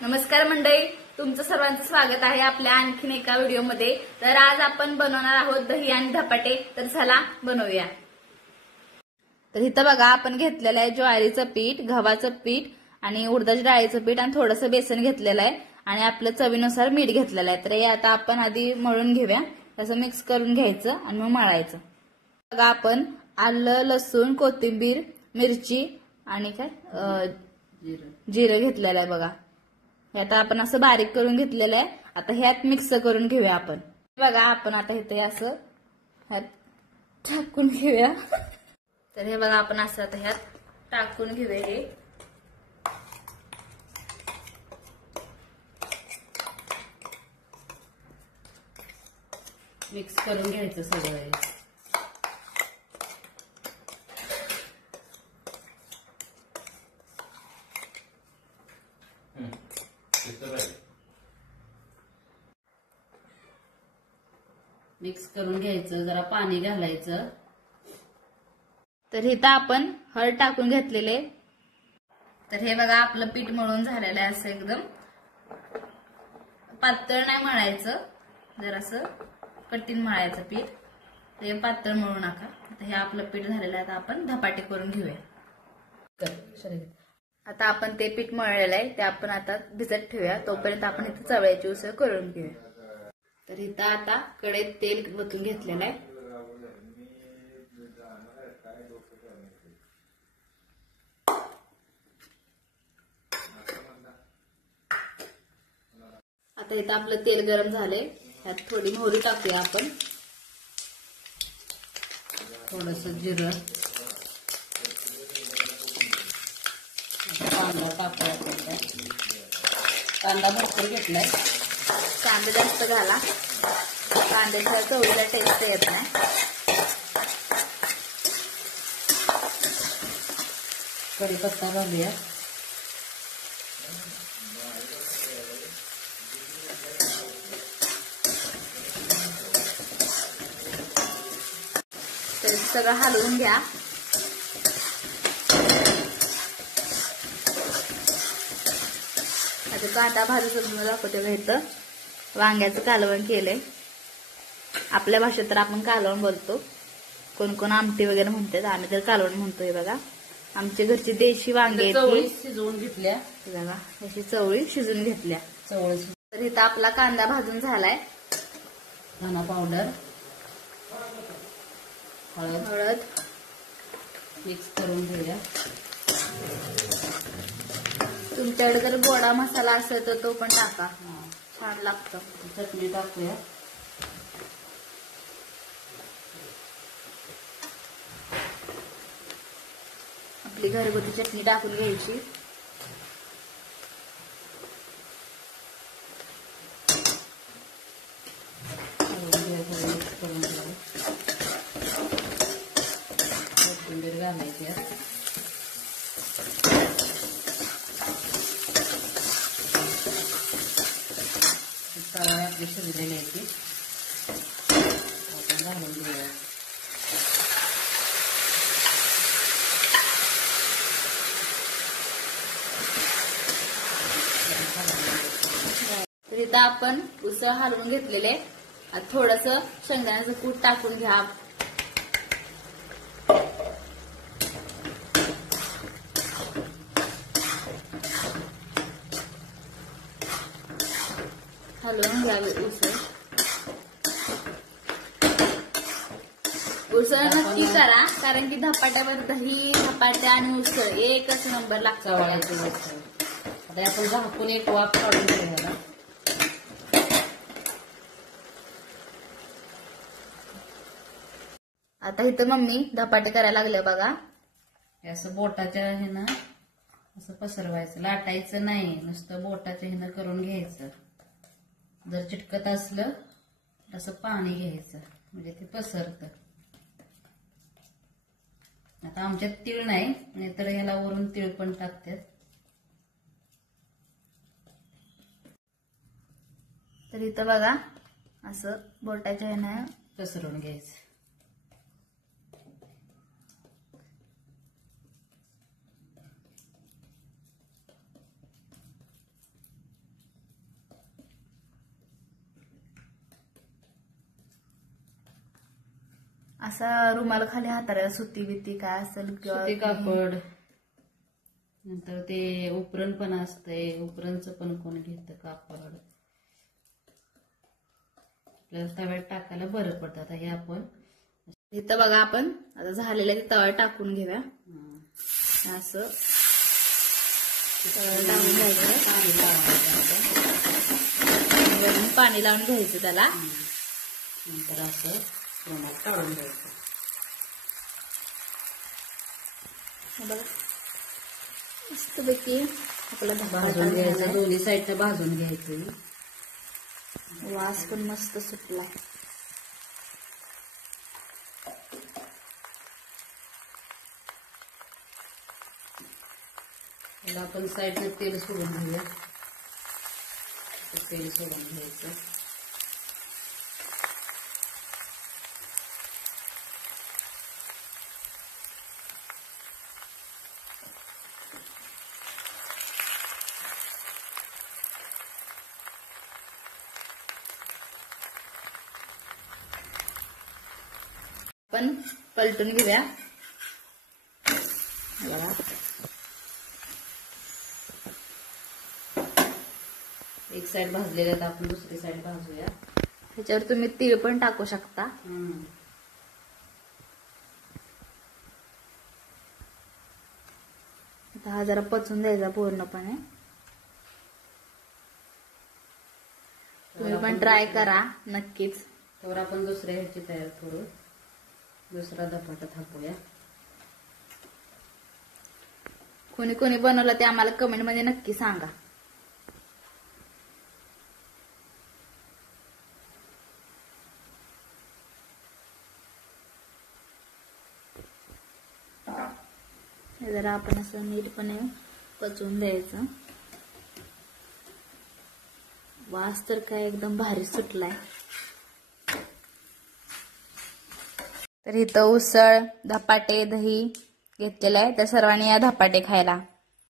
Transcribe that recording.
नमस्कार मंडळी, तुमचं सर्वांचं स्वागत आहे आपल्या आणखीन एका व्हिडिओमध्ये। तर आज आपण बनवणार आहोत दही आणि धपाटे। तर चला बनवूया। तर इथं बघा आपण घेतलेलं आहे ज्वारीचं पीठ, गव्हाचं पीठ आणि उडदाच्या डाळीचं पीठ आणि थोडंसं बेसन घेतलेलं आहे आणि आपलं चवीनुसार मीठ घेतलेलं आहे। तर हे आता आपण आधी मळून घेऊया, तसं मिक्स करून घ्यायचं आणि मग मळायचं। बघा आपण आलं, लसूण, कोथिंबीर, मिरची आणि काय जिरं घेतलेलं आहे बघा। आता आपण असं बारीक करून घेतलेलं आहे। आता ह्यात मिक्स करून घेऊया आपण। बघा आपण आता इथे असं ह्यात टाकून घेऊया। तर हे बघा आपण असं आता ह्यात टाकून घेऊया। हे मिक्स करून घ्यायचं सगळं। मिक्स करून घ्यायचं, जरा पाणी घालायचं। तर इथं आपण हळद टाकून घेतलेले। तर हे बघा आपलं पीठ मळून झालेलं आहे। असं एकदम पातळ नाही मळायचं, जरासं कठीण मळायचं पीठ। ते पातळ मळू नका। आता हे आपलं पीठ झालेलं आहे। आता आपण धपाटे करून घेऊया। आता आपण ते पीठ मळलेलं आहे ते आपण आता भिजत ठेवूया। तोपर्यंत आपण इथे चवळ्याची उसळ करून घेऊया। तर इथं आता कढईत तेल ओतून घेतलेलं आहे। आता इथं आपलं तेल गरम झाले, त्यात थोडी मोहरी टाकूया आपण, थोडंसं जिरं, कांदा टाकूया आपण। कांदा भरपूर घेतलाय, कांदा जास्त घाला, कांद्याच्या चवीला टेस्ट येत नाही। कढीपत्ता घालूया, तर सगळं हलवून घ्या। आता कांदा भाजून दाखवते। इथं वांग्याचं कालवण केलंय, आपल्या भाषेत तर आपण कालवण बोलतो, कोण कोण आमटी वगैरे म्हणतात, आम्ही तर कालवण म्हणतोय। बघा आमच्या घरची देशी वांगे शिजवून घेतल्या, बघा अशी चवळी शिजून घेतल्या। तर इथं आपला कांदा भाजून झालाय। धना पावडर, हळद मिक्स करून घेऊया। तुमच्याकडे जर गोडा मसाला असेल तर तो पण टाका, छान लागतं। चटणी टाकूया, आपली घरगुती चटणी टाकून घ्यायची। कोथिंबीर घालायची, सगळ्या आपली शिजलेली आहे आपण घालून घेऊया। तर इथं आपण उसळ हलवून घेतलेले, थोडंसं शेंगदाण्याचं कूट टाकून घ्या। हलवून घ्यावी उसळ। उसळ नक्की करा, कारण की धपाट्यावर दही, धपाटे आणि उसळ एकच नंबर लागतं। आता आपण झाकून एक वाफ काढून घेऊया। आता इथं मम्मी धपाटे करायला लागले बघा। असं बोटाच्या ह्यानं असं पसरवायचं, लाटायचं नाही, नुसतं बोटाच्या ह्यानं करून घ्यायचं। जर चिटकत असलं असं पाणी घ्यायचं, म्हणजे ते पसरतं। आता आमच्यात तीळ नाही, नाहीतर ह्याला वरून तीळ पण टाकतात। तर इथं बघा असं बोटाच्या ह्यानं पसरून घ्यायचं। असा रुमाल खाली हाताला सुती बिती काय असेल सुती कापड, नंतर ते उपरण पण असतंय, उपरणचं पण कोण घेतं कापड, आपल्याला तव्यात टाकायला बरं पडतं. आता हे आपण इथं बघा आपण आता झालेलं ते तव्यात टाकून घेऊया. असं तव्यात टाकून घ्यायचं, पाणी लावायचं वरून पाणी लावून घ्यायचं त्याला. नंतर असं रुमाल काढून घ्यायचं. बघा मस्तपैकी आपला भाजून घ्यायचं, दोन्ही साईडनं भाजून घ्यायचं. वास पण मस्त सुटला. त्याला आपण साईडनं तेल सोडून घेऊया. तेल सोडून घ्यायचं. आपण पलटून घेऊया. एक साईड भाजलेल्या तर आपण दुसरी साईड भाजूया. त्याच्यावर तुम्ही तीळ पण टाकू शकता. आता हा जरा पचून द्यायचा पूर्णपणे. तुम्ही पण ट्राय करा नक्कीच. तर आपण दुसऱ्या ह्याची तयार करू. दुसरा धपाटा थापूया. कोणी कोणी बनवलं ते आम्हाला कमेंट मध्ये नक्की सांगा. हे जरा आपण असं नीटपणे पचवून द्यायचं. वास तर काय एकदम भारी सुटलाय. तर इथं उसळ, धपाटे, दही घेतलेलं आहे. तर सर्वांनी या धपाटे खायला.